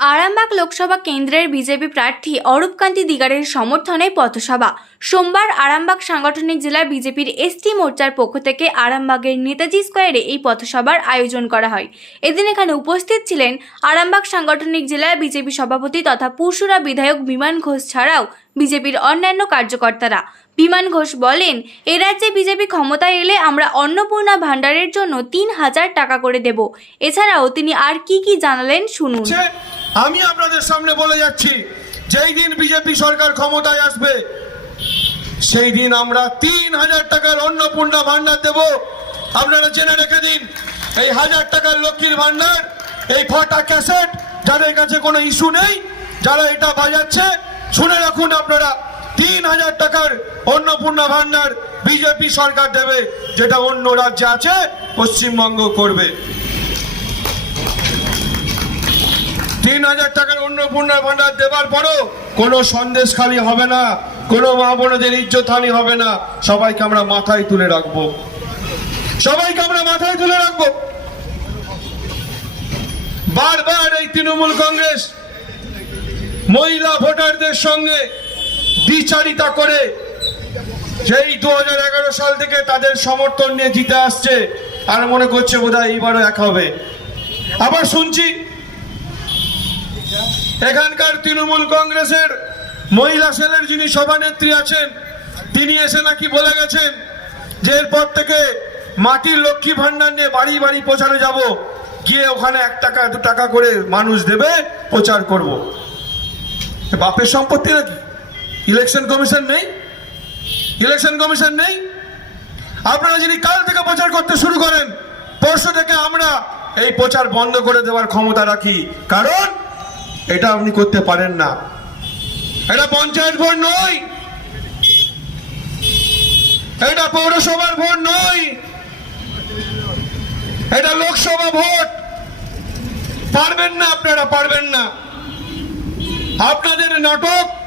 আরামবাগ লোকসভা কেন্দ্রের বিজেপি প্রার্থী অরূপকান্তি দিগারের সমর্থনে পথসভা। সোমবার আরামবাগ সাংগঠনিক জেলা বিজেপির এসটি মোর্চার পক্ষ থেকে আরামবাগের নেতাজি স্কোয়ারে এই পথসভার আয়োজন করা হয়। এদিন এখানে উপস্থিত ছিলেন আরামবাগ সাংগঠনিক জেলা বিজেপি সভাপতি তথা পুরসুরা বিধায়ক বিমান ঘোষ ছাড়াও বিজেপির অন্যান্য কার্যকর্তারা। বিমান ঘোষ বলেন, এ রাজ্যে বিজেপি ক্ষমতায় এলে আমরা অন্নপূর্ণা ভাণ্ডারের জন্য তিন হাজার টাকা করে দেব। এছাড়াও তিনি আর কি কি জানালেন শুনুন। আমি আপনাদের সামনে বলে যাচ্ছি, যেই দিন বিজেপি সরকার ক্ষমতায় আসবে, সেই দিন আমরা তিন হাজার টাকার অন্নপূর্ণা ভান্ডার দেব। আপনারা জেনে রেখে দিন, এই হাজার টাকার লক্ষ্মীর ভান্ডার এই ফটা ক্যাসেট, যাদের কাছে কোনো ইস্যু নেই, যারা এটা বাজাচ্ছে, শুনে রাখুন আপনারা, তিন হাজার টাকার অন্নপূর্ণা ভান্ডার বিজেপি সরকার দেবে, যেটা অন্য রাজ্যে আছে, পশ্চিমবঙ্গ করবে। তিন হাজার টাকার অন্নপূর্ণা ভান্ডার দেবার পরও কোনো সন্দেশ খালি হবে না, কোনো মা বোনদের ইজ্জত হানি হবে না। সবাইকে আমরা মাথায় তুলে রাখব। সবাইকে আমরা মাথায় তুলে রাখব। বারবার এই তৃণমূল কংগ্রেস মহিলা ভোটারদের সঙ্গে দ্বিচারিতা করে সেই দু হাজার এগারো সাল থেকে তাদের সমর্থন নিয়ে জিতে আসছে। আর মনে করছে বোধহয় এইবারও এক হবে। আবার শুনছি, এখানকার তৃণমূল কংগ্রেসের মহিলা সেলের যিনি সভানেত্রী আছেন, তিনি এসে নাকি বলে গেছেন যে এরপর থেকে মাটির লক্ষ্মী ভান্ডার নিয়ে বাড়ি বাড়ি প্রচারে যাব। গিয়ে ওখানে এক টাকা, দু টাকা করে মানুষ দেবে, প্রচার করব। বাপের সম্পত্তি নাকি? ইলেকশন কমিশন নেই? ইলেকশন কমিশন নেই। আপনারা যিনি কাল থেকে প্রচার করতে শুরু করেন, পরশু থেকে আমরা এই প্রচার বন্ধ করে দেওয়ার ক্ষমতা রাখি। কারণ এটা আপনি করতে পারেন না। এটা পঞ্চায়েত ভোট নয়। এটা পৌরসভার ভোট নয়। এটা লোকসভা ভোট। পারবেন না আপনারা, পারবেন না। আপনাদের নাটক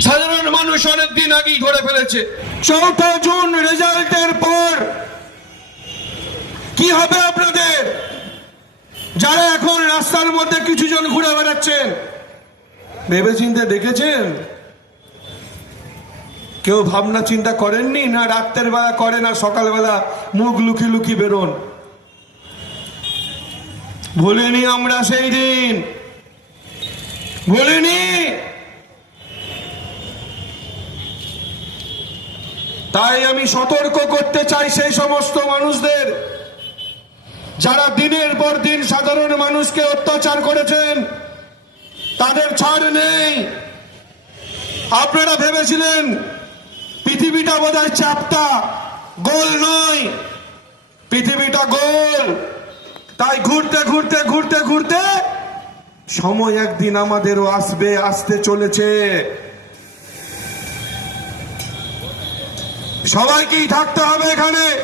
সাধারণ মানুষ অনেক দিন আগেই ধরে ফেলেছে। চৌঠা জুন রেজাল্টের পর কি হবে আপনাদের? যারা এখন রাস্তার মধ্যে কিছু জন ঘুরে বেড়াচ্ছেন ভেবে চিন্তে দেখেছেন? কেউ ভাবনা চিন্তা করেননি না রাত্রের বেলা করেন আর সকালবেলা মুখ লুকি লুকি বেরোন? ভুলিনি আমরা সেই দিন। ভুলিনি! তাই আমি সতর্ক করতে চাই সেই সমস্ত মানুষদের যারা দিনের পর দিন সাধারণ মানুষকে অত্যাচার করেছেন, তাদের ছাড় নেই। আপনারা ভেবেছিলেন পৃথিবীটা বোধ হয় চাপটা, গোল নয়। পৃথিবীটা গোল। তাই ঘুরতে ঘুরতে ঘুরতে ঘুরতে সময় একদিন আমাদেরও আসবে, আসতে চলেছে। সবাইকেই থাকতে হবে এখানে।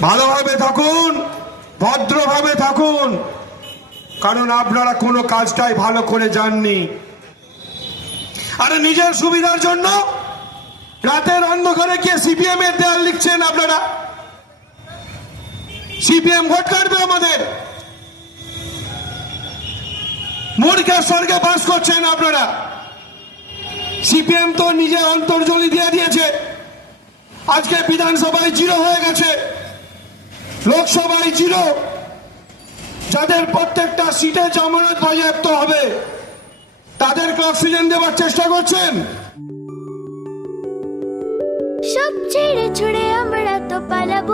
ভালোভাবে থাকুন, ভদ্রভাবে থাকুন। কারণ আপনারা কোনো কাজটাই ভালো করে যাননি আরে নিজের সুবিধার জন্য রাতের অন্ধকারে গিয়ে সিপিএম এর দেয়াল লিখছেন আপনারা। সিপিএম ভোট কাটবে আমাদের। মূর্খের স্বর্গে বাস করছেন আপনারা। সিপিএম তো নিজে অন্তর্জলি দিয়ে দিয়েছে। আজকে বিধানসভায় জিরো হয়ে গেছে। লোকসভায় জিরো। যাদের প্রত্যেকটা সিটে জামানত বাজেয়াপ্ত হবে, তাদেরকে অক্সিজেন দেওয়ার চেষ্টা করছেন। সব ছেড়ে ছুড়ে আমরা তো পালাবই